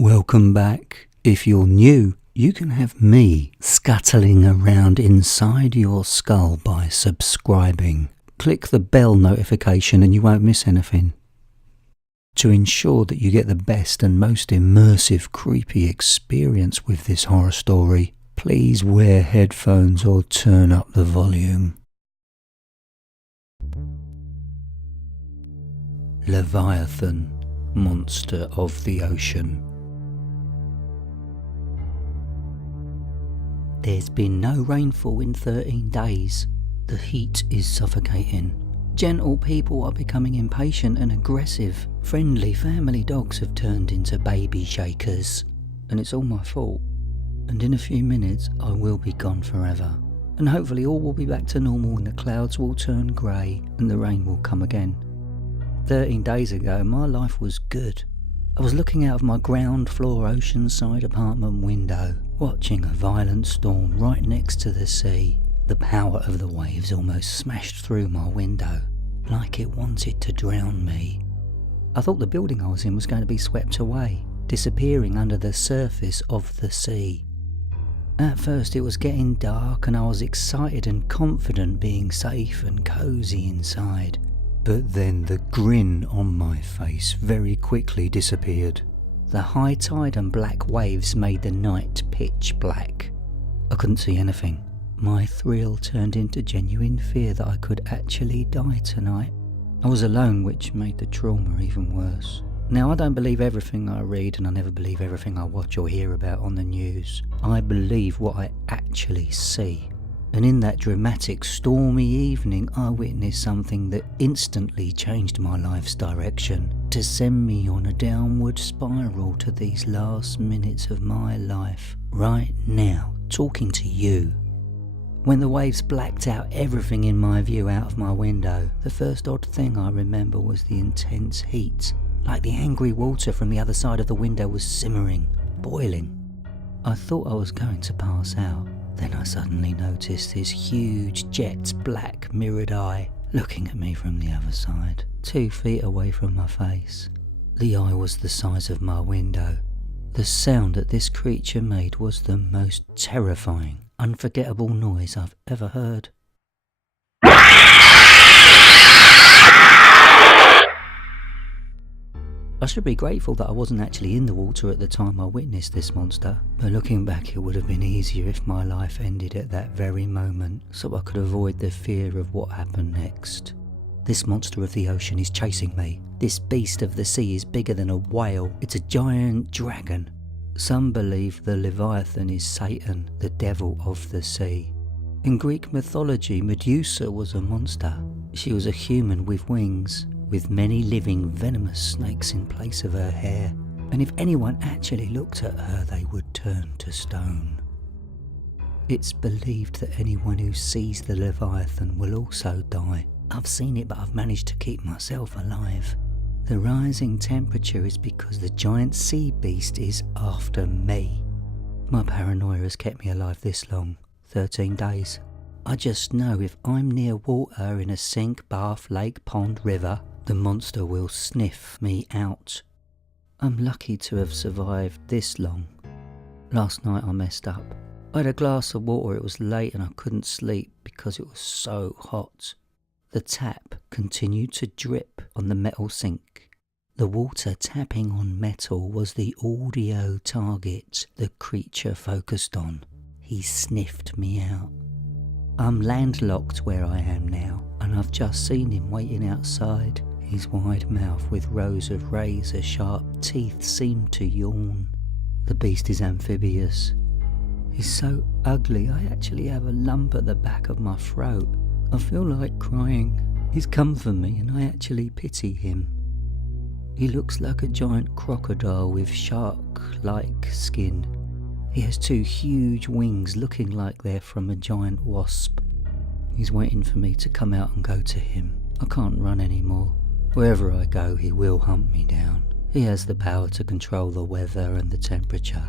Welcome back. If you're new, you can have me scuttling around inside your skull by subscribing. Click the bell notification and you won't miss anything. To ensure that you get the best and most immersive creepy experience with this horror story, please wear headphones or turn up the volume. Leviathan, monster of the ocean. There's been no rainfall in 13 days. The heat is suffocating. Gentle people are becoming impatient and aggressive. Friendly family dogs have turned into baby shakers. And it's all my fault. And in a few minutes I will be gone forever. And hopefully all will be back to normal and the clouds will turn grey and the rain will come again. 13 days ago my life was good. I was looking out of my ground floor oceanside apartment window, watching a violent storm right next to the sea. The power of the waves almost smashed through my window, like it wanted to drown me. I thought the building I was in was going to be swept away, disappearing under the surface of the sea. At first it was getting dark and I was excited and confident being safe and cosy inside. But then the grin on my face very quickly disappeared. The high tide and black waves made the night pitch black. I couldn't see anything. My thrill turned into genuine fear that I could actually die tonight. I was alone, which made the trauma even worse. Now, I don't believe everything I read and I never believe everything I watch or hear about on the news. I believe what I actually see. And in that dramatic, stormy evening, I witnessed something that instantly changed my life's direction, to send me on a downward spiral to these last minutes of my life, right now, talking to you. When the waves blacked out everything in my view out of my window, the first odd thing I remember was the intense heat, like the angry water from the other side of the window was simmering, boiling. I thought I was going to pass out. Then I suddenly noticed this huge jet black mirrored eye looking at me from the other side, 2 feet away from my face. The eye was the size of my window. The sound that this creature made was the most terrifying, unforgettable noise I've ever heard. I should be grateful that I wasn't actually in the water at the time I witnessed this monster, but looking back it would have been easier if my life ended at that very moment, so I could avoid the fear of what happened next. This monster of the ocean is chasing me. This beast of the sea is bigger than a whale. It's a giant dragon. Some believe the Leviathan is Satan, the devil of the sea. In Greek mythology, Medusa was a monster. She was a human with wings, with many living venomous snakes in place of her hair, and if anyone actually looked at her they would turn to stone. It's believed that anyone who sees the Leviathan will also die. I've seen it, but I've managed to keep myself alive. The rising temperature is because the giant sea beast is after me. My paranoia has kept me alive this long, 13 days. I just know if I'm near water in a sink, bath, lake, pond, river, the monster will sniff me out. I'm lucky to have survived this long. Last night I messed up. I had a glass of water, it was late and I couldn't sleep because it was so hot. The tap continued to drip on the metal sink. The water tapping on metal was the audio target the creature focused on. He sniffed me out. I'm landlocked where I am now, and I've just seen him waiting outside. His wide mouth with rows of razor-sharp teeth seemed to yawn. The beast is amphibious. He's so ugly I actually have a lump at the back of my throat. I feel like crying. He's come for me and I actually pity him. He looks like a giant crocodile with shark-like skin. He has 2 huge wings looking like they're from a giant wasp. He's waiting for me to come out and go to him. I can't run anymore. Wherever I go, he will hunt me down. He has the power to control the weather and the temperature.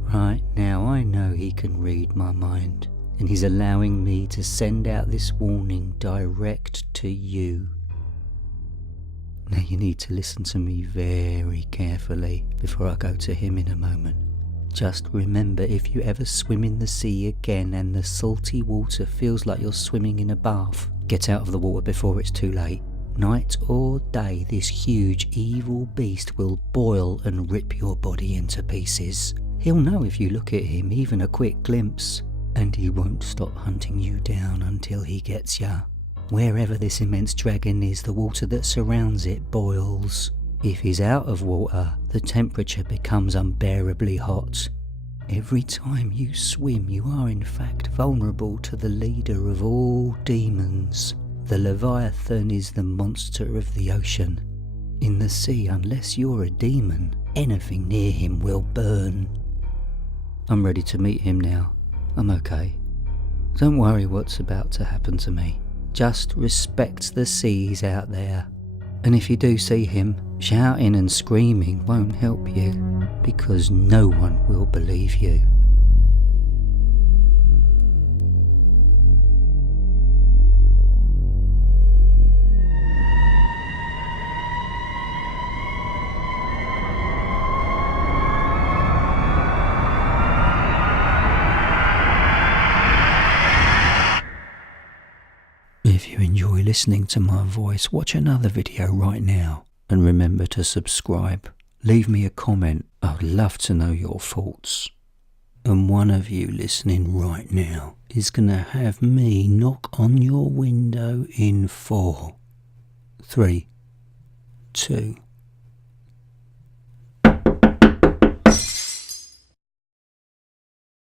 Right now I know he can read my mind, and he's allowing me to send out this warning direct to you. Now you need to listen to me very carefully before I go to him in a moment. Just remember, if you ever swim in the sea again and the salty water feels like you're swimming in a bath, get out of the water before it's too late. Night or day, this huge evil beast will boil and rip your body into pieces. He'll know if you look at him, even a quick glimpse, and he won't stop hunting you down until he gets ya. Wherever this immense dragon is, the water that surrounds it boils. If he's out of water, the temperature becomes unbearably hot. Every time you swim, you are in fact vulnerable to the leader of all demons. The Leviathan is the monster of the ocean. In the sea, unless you're a demon, anything near him will burn. I'm ready to meet him now. I'm okay. Don't worry what's about to happen to me. Just respect the seas out there. And if you do see him, shouting and screaming won't help you, because no one will believe you. If you enjoy listening to my voice, watch another video right now. And remember to subscribe. Leave me a comment. I'd love to know your thoughts. And one of you listening right now is going to have me knock on your window in 4, 3, 2,